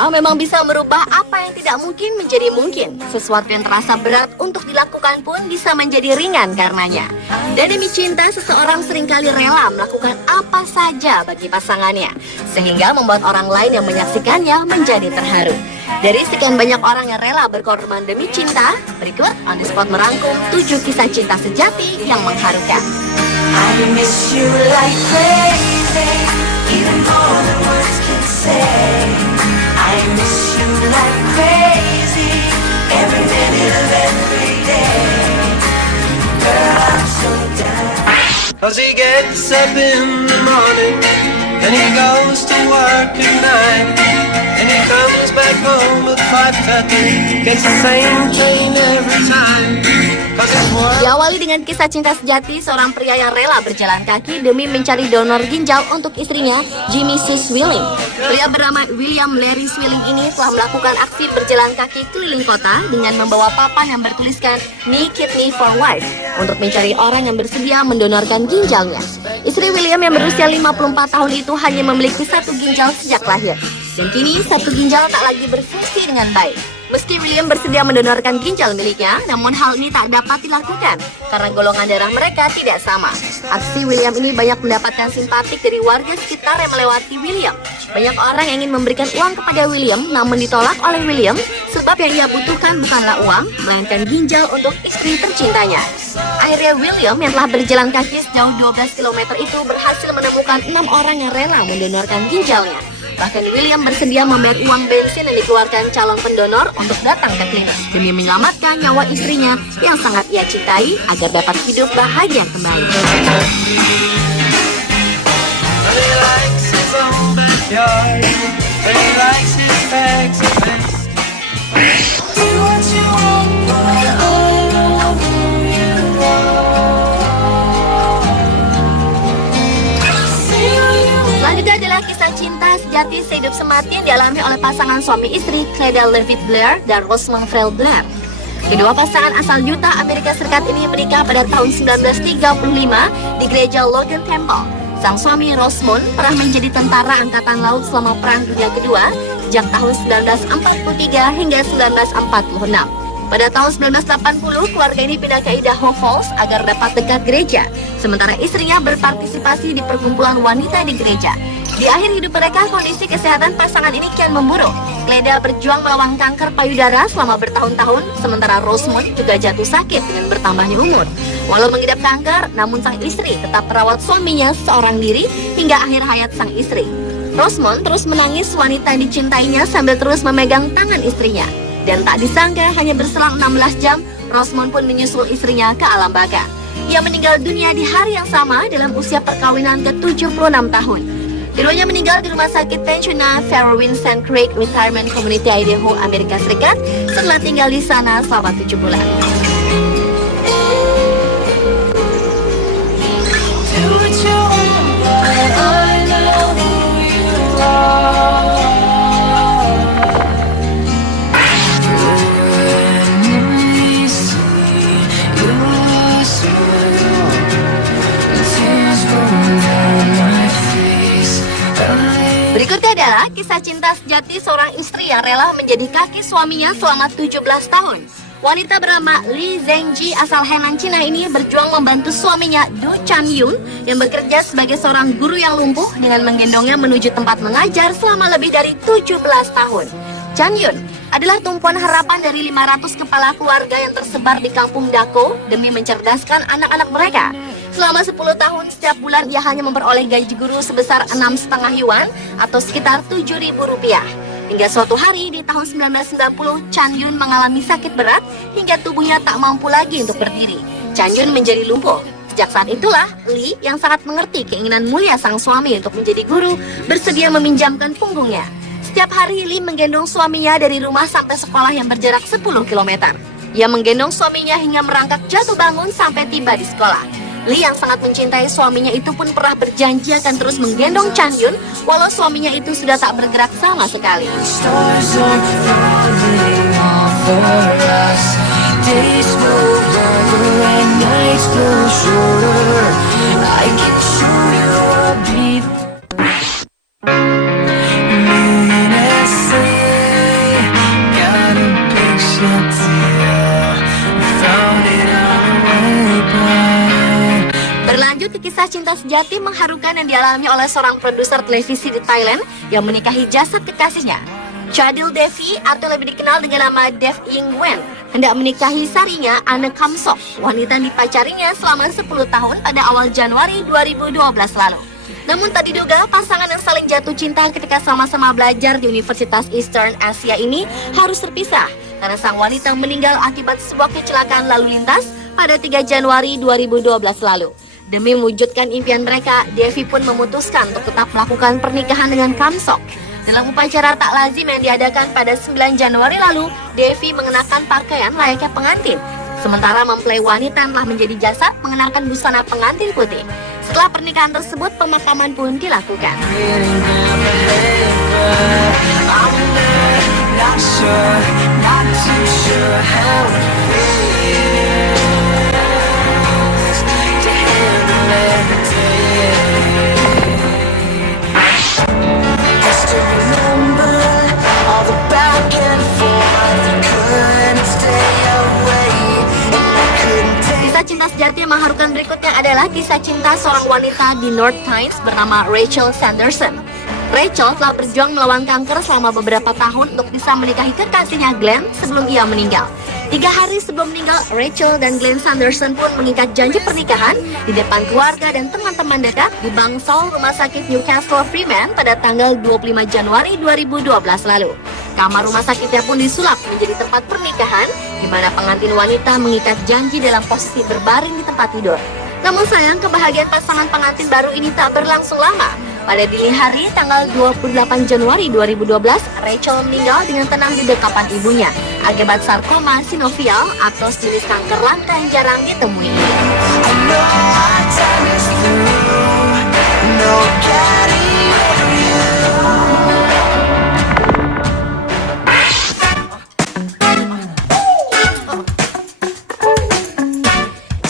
cinta memang bisa merubah apa yang tidak mungkin menjadi mungkin. Sesuatu yang terasa berat untuk dilakukan pun bisa menjadi ringan karenanya. Dan demi cinta, seseorang seringkali rela melakukan apa saja bagi pasangannya, sehingga membuat orang lain yang menyaksikannya menjadi terharu. Dari sekian banyak orang yang rela berkorban demi cinta, berikut On The Spot merangkum 7 kisah cinta sejati yang mengharukan. I miss you like crazy, even more than words can say. I miss you like crazy, every minute of every day. Girl, I'm so down. 'Cause he gets up in the morning and he goes to work at night, and he comes back home at 5:30, gets the same train every time. Diawali dengan kisah cinta sejati seorang pria yang rela berjalan kaki demi mencari donor ginjal untuk istrinya, Jimmy Sue Swilling. Pria bernama William Larry Swilling ini telah melakukan aksi berjalan kaki keliling kota dengan membawa papan yang bertuliskan "Me Kidney for Wife" untuk mencari orang yang bersedia mendonorkan ginjalnya. Istri William yang berusia 54 tahun itu hanya memiliki 1 ginjal sejak lahir, dan kini 1 ginjal tak lagi berfungsi dengan baik. Meski William bersedia mendonorkan ginjal miliknya, namun hal ini tak dapat dilakukan karena golongan darah mereka tidak sama. Aksi William ini banyak mendapatkan simpatik dari warga sekitar yang melewati William. Banyak orang yang ingin memberikan uang kepada William, namun ditolak oleh William sebab yang ia butuhkan bukanlah uang, melainkan ginjal untuk istri tercintanya. Akhirnya William yang telah berjalan kaki sejauh 12 km itu berhasil menemukan 6 orang yang rela mendonorkan ginjalnya. Bahkan William bersedia membayar uang bensin yang dikeluarkan calon pendonor untuk datang ke klinik demi menyelamatkan nyawa istrinya yang sangat ia cintai agar dapat hidup bahagia kembali. Selanjutnya adalah kisah cinta sejati sehidup semati yang dialami oleh pasangan suami istri Cleda Levitt Blair dan Rosamund Frell Blair. Kedua pasangan asal Utah, Amerika Serikat ini menikah pada tahun 1935 di gereja Logan Temple. Sang suami Rosamund pernah menjadi tentara angkatan laut selama Perang Dunia Kedua sejak tahun 1943 hingga 1946. Pada tahun 1980, keluarga ini pindah ke Idaho Falls agar dapat dekat gereja, sementara istrinya berpartisipasi di perkumpulan wanita di gereja. Di akhir hidup mereka, kondisi kesehatan pasangan ini kian memburuk. Cleda berjuang melawan kanker payudara selama bertahun-tahun, sementara Rosamund juga jatuh sakit dengan bertambahnya umur. Walau mengidap kanker, namun sang istri tetap merawat suaminya seorang diri hingga akhir hayat sang istri. Rosamund terus menangis wanita yang dicintainya sambil terus memegang tangan istrinya. Dan tak disangka hanya berselang 16 jam, Rosamund pun menyusul istrinya ke alam baka. Ia meninggal dunia di hari yang sama dalam usia perkawinan ke-76 tahun. Keduanya meninggal di rumah sakit pensiunan Fairwind St. Craig Retirement Community Idaho, Amerika Serikat setelah tinggal di sana selama 7 bulan. Berikutnya adalah kisah cinta sejati seorang istri yang rela menjadi kaki suaminya selama 17 tahun. Wanita bernama Li Zhengji asal Henan, Cina ini berjuang membantu suaminya Du Chan-yun yang bekerja sebagai seorang guru yang lumpuh dengan menggendongnya menuju tempat mengajar selama lebih dari 17 tahun. Chan-yun adalah tumpuan harapan dari 500 kepala keluarga yang tersebar di kampung Dako demi mencerdaskan anak-anak mereka. Selama 10 tahun setiap bulan ia hanya memperoleh gaji guru sebesar 6,5 yuan atau sekitar Rp7.000. Hingga suatu hari di tahun 1990, Chan-yun mengalami sakit berat hingga tubuhnya tak mampu lagi untuk berdiri. Chan-yun menjadi lumpuh. Sejak saat itulah, Li yang sangat mengerti keinginan mulia sang suami untuk menjadi guru bersedia meminjamkan punggungnya. Setiap hari Li menggendong suaminya dari rumah sampai sekolah yang berjarak 10 km. Ia menggendong suaminya hingga merangkak jatuh bangun sampai tiba di sekolah. Li yang sangat mencintai suaminya itu pun pernah berjanji akan terus menggendong Chan-yun walau suaminya itu sudah tak bergerak sama sekali. cinta sejati mengharukan yang dialami oleh seorang produser televisi di Thailand yang menikahi jasad kekasihnya. Chadil Devi atau lebih dikenal dengan nama Dev Ying Wen hendak menikahi sarinya Anne Kam Sok, wanita yang dipacarinya selama 10 tahun pada awal Januari 2012 lalu. Namun tak diduga pasangan yang saling jatuh cinta ketika sama-sama belajar di Universitas Eastern Asia ini harus terpisah karena sang wanita meninggal akibat sebuah kecelakaan lalu lintas pada 3 Januari 2012 lalu. Demi mewujudkan impian mereka, Devi pun memutuskan untuk tetap melakukan pernikahan dengan Kam Sok. Dalam upacara tak lazim yang diadakan pada 9 Januari lalu, Devi mengenakan pakaian layaknya pengantin. Sementara mempelai wanita yang telah menjadi jasad mengenakan busana pengantin putih. Setelah pernikahan tersebut, pemakaman pun dilakukan. Kisah cinta sejati yang mengharukan berikutnya adalah kisah cinta seorang wanita di North Tynes bernama Rachel Sanderson. Rachel telah berjuang melawan kanker selama beberapa tahun untuk bisa menikahi kekasihnya Glenn sebelum ia meninggal. 3 hari sebelum meninggal, Rachel dan Glenn Sanderson pun mengikat janji pernikahan di depan keluarga dan teman-teman dekat di bangsal rumah sakit Newcastle Freeman pada tanggal 25 Januari 2012 lalu. Kamar rumah sakitnya pun disulap menjadi tempat pernikahan, di mana pengantin wanita mengikat janji dalam posisi berbaring di tempat tidur. Namun sayang, kebahagiaan pasangan pengantin baru ini tak berlangsung lama. Pada dini hari tanggal 28 Januari 2012, Rachel meninggal dengan tenang di dekapan ibunya akibat sarkoma sinovial atau jenis kanker langka yang jarang ditemui.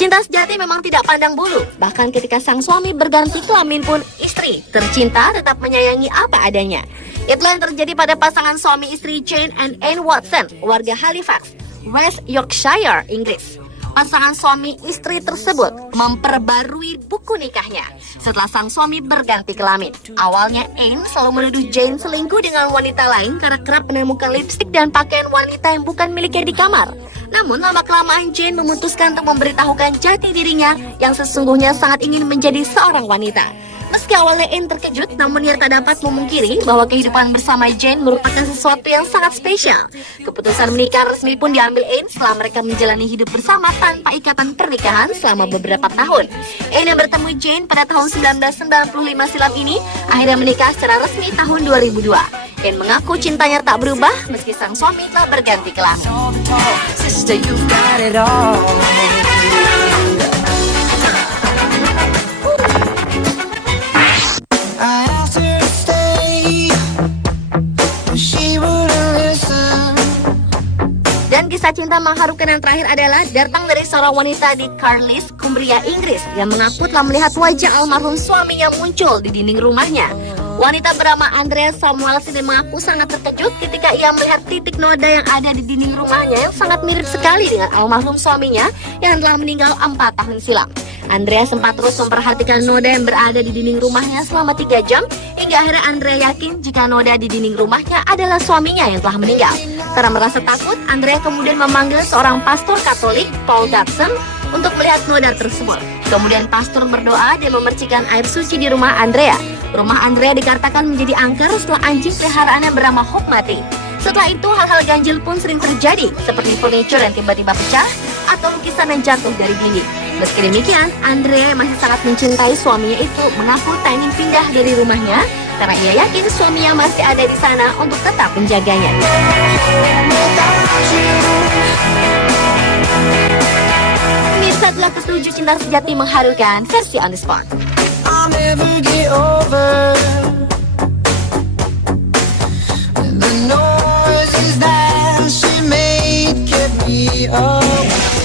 Cinta sejati memang tidak pandang bulu. Bahkan ketika sang suami berganti kelamin pun istri tercinta tetap menyayangi apa adanya. Itulah yang terjadi pada pasangan suami istri Jane and Anne Watson, warga Halifax, West Yorkshire, Inggris. Pasangan suami istri tersebut memperbarui buku nikahnya setelah sang suami berganti kelamin. Awalnya Anne selalu menuduh Jane selingkuh dengan wanita lain karena kerap menemukan lipstik dan pakaian wanita yang bukan miliknya di kamar. Namun lama-kelamaan Jane memutuskan untuk memberitahukan jati dirinya yang sesungguhnya sangat ingin menjadi seorang wanita. Meski awalnya Anne terkejut, namun ia tak dapat memungkiri bahwa kehidupan bersama Jane merupakan sesuatu yang sangat spesial. Keputusan menikah resmi pun diambil Anne setelah mereka menjalani hidup bersama tanpa ikatan pernikahan selama beberapa tahun. Anne yang bertemu Jane pada tahun 1995 silam ini akhirnya menikah secara resmi tahun 2002. Anne mengaku cintanya tak berubah meski sang suami telah berganti kelamin. Dan kisah cinta mengharukan yang terakhir adalah datang dari seorang wanita di Carlisle, Cumbria, Inggris yang mengaku telah melihat wajah almarhum suaminya muncul di dinding rumahnya. Wanita bernama Andrea Samuels ini mengaku sangat terkejut ketika ia melihat titik noda yang ada di dinding rumahnya yang sangat mirip sekali dengan almarhum suaminya yang telah meninggal 4 tahun silam. Andrea sempat terus memperhatikan noda yang berada di dinding rumahnya selama 3 jam hingga akhirnya Andrea yakin jika noda di dinding rumahnya adalah suaminya yang telah meninggal. Karena merasa takut, Andrea kemudian memanggil seorang pastor Katolik, Paul Dodson, untuk melihat noda tersebut. Kemudian pastor berdoa dan memercikan air suci di rumah Andrea. Rumah Andrea dikatakan menjadi angker setelah anjing peliharaannya bernama Hope mati. Setelah itu hal-hal ganjil pun sering terjadi, seperti furniture yang tiba-tiba pecah atau lukisan yang jatuh dari dinding. Meski demikian, Andrea yang masih sangat mencintai suaminya itu mengaku tak ingin pindah dari rumahnya karena ia yakin suaminya masih ada di sana untuk tetap menjaganya. Pemirsa, adalah ketujuh cinta sejati mengharukan versi On The Spot. I'll never get over the noises that she made, kept me up.